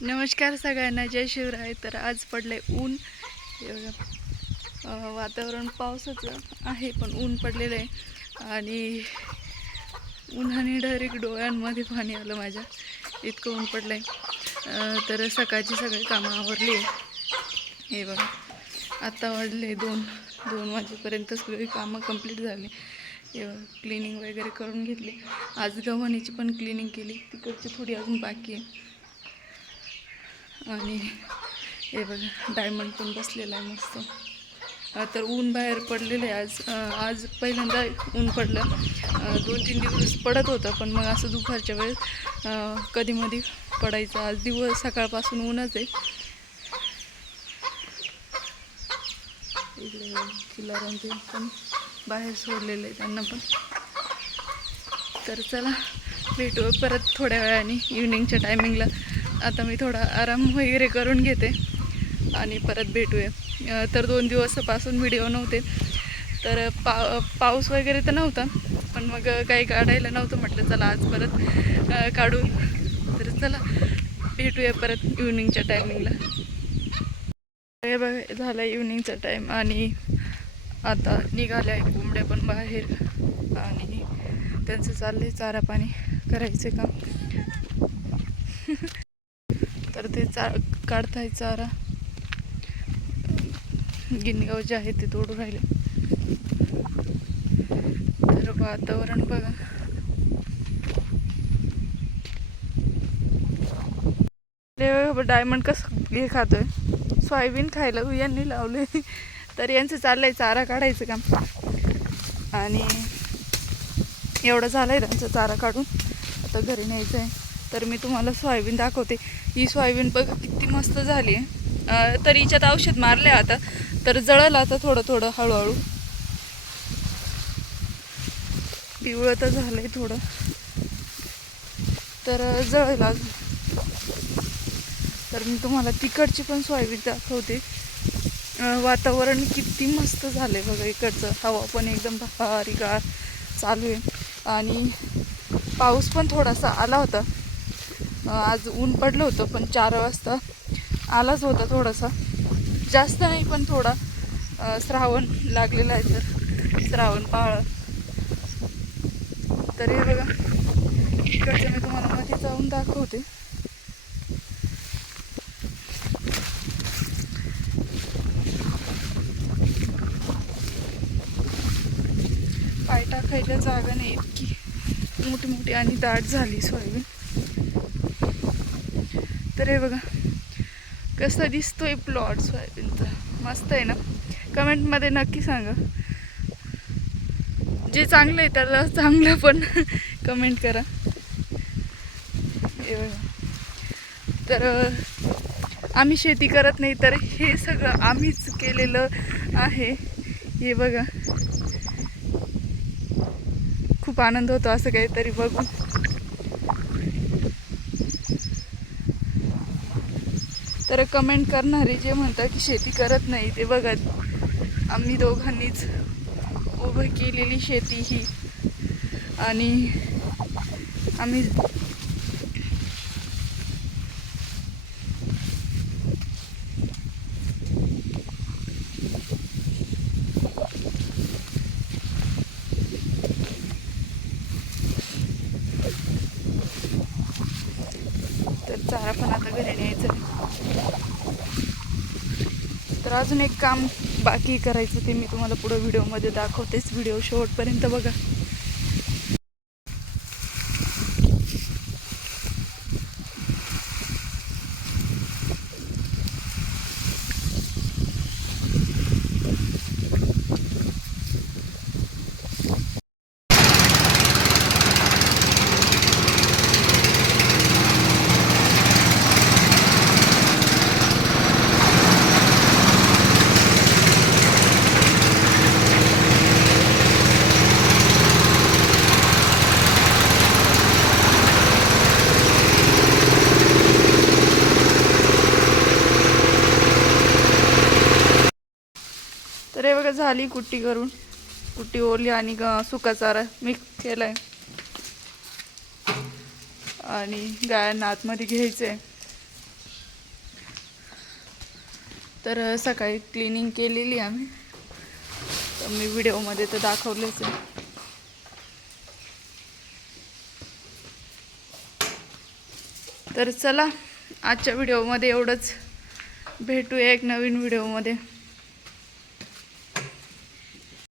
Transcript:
नमस्कार सगळ्यांना जय शिवराय. तर आज पडलंय ऊन. वातावरण पावसाचं आहे पण ऊन पडलेलं आहे. आणि उन्हाने डायरेक्ट डोळ्यांमध्ये पाणी आलं माझ्या. इतकं ऊन पडलं आहे तर सकाळची सगळी कामं आवरली आहे. हे बघा. आत्ता वाढले दोन दोन वाजेपर्यंत सगळी कामं कंप्लीट झाली. क्लिनिंग वगैरे करून घेतली. आज गव्हाणीची पण क्लिनिंग केली. तिकडची थोडी अजून बाकी आहे. आणि हे बघा डायमंड पण बसलेला आहे मस्त. तर ऊन बाहेर पडलेलं आहे. आज आज पहिल्यांदा ऊन पडलं. दोन तीन दिवस पडत होतं पण मग असं दुपारच्या वेळेस कधीमधी पडायचं. आज दिवस सकाळपासून ऊनच आहे. इकडे किल्लारांचे पण बाहेर सोडलेले आहे त्यांना पण. तर चला भेटू परत थोड्या वेळाने इव्हनिंगच्या टायमिंगला आता मी थोडा आराम वगैरे करून घेते आणि परत भेटूया. तर दोन दिवसापासून व्हिडिओ नव्हते. तर पा पाऊस वगैरे तर नव्हता पण मग काही काढायला नव्हतं म्हटलं चला आज परत काढू तर चला भेटूया परत इव्हनिंगच्या टायमिंगला हे बघा झाला इव्हनिंगचा टाईम आणि आता निघाल्या आहे कोंबड्या पण बाहेर आणि त्यांचं चाललंय चारा पाणी करायचं काम. तर ते चा काढताय चारा. गिनगाव जे आहे ते तोडून राहिले. तर वातावरण बघा. डायमंड कसं हे खातोय. सोयाबीन खायला यांनी लावले तर यांचं चाललंय चारा काढायचं काम. आणि एवढं झालंय त्यांचा चारा काढून. आता घरी न्यायचं आहे तर मी तुम्हाला सोयाबीन दाखवते. ही सोयाबीन बघ किती मस्त झाली. आहे तर हिच्यात औषध मारले आता. तर जळलं आता थोडं थोडं हळूहळू. पिवळं तर झालंय थोडं. तर जळेल अजून. तर मी तुम्हाला तिकडची पण सोयाबीन दाखवते. वातावरण किती मस्त झालंय बघा इकडचं. हवा पण एकदम भारी गार चालू आहे. आणि पाऊस पण थोडासा आला होता. आज ऊन पडलं होतं पण चार वाजता आलाच होता थोडासा. जास्त नाही पण थोडा श्रावण लागलेला आहे तर श्रावण पाळ. तर बघा इकडचं मी तुम्हाला मध्ये जाऊन दाखवते. पाय टाकायला जागा नाही इतकी मोठी मोठी आणि दाट झाली सोयाबीन तर हे बघा कसा दिसतोय प्लॉट सोयाबीनचा मस्त आहे ना? कमेंटमध्ये नक्की सांगा. जे चांगलं आहे त्याला चांगलं पण कमेंट करा. हे बघा. तर आम्ही शेती करत नाही तर हे सगळं आम्हीच केलेलं आहे. हे बघा. खूप आनंद होतो असं काहीतरी बघून. तर कमेंट करणारे जे म्हणतात की शेती करत नाही ते बघा आम्ही दोघांनीच उभं केलेली शेती ही. आणि आम्ही तर चारा पण आता घरी न्यायचं आहे. तर अजून एक काम बाकी करायचं ते मी तुम्हाला पुढं व्हिडिओमध्ये दाखवतेच. व्हिडिओ शेवटपर्यंत बघा. बघा झाली कुट्टी करून. कुट्टी ओली आणि ग- सुका चारा मिक्स केलाय. आणि गायांना आतमध्ये घ्यायचं आहे तर सकाळी क्लिनिंग केलेली आम्ही. तर मी व्हिडिओमध्ये तर दाखवलेच आहे. तर चला आजच्या व्हिडिओमध्ये एवढंच. भेटूया एक नवीन व्हिडिओमध्ये.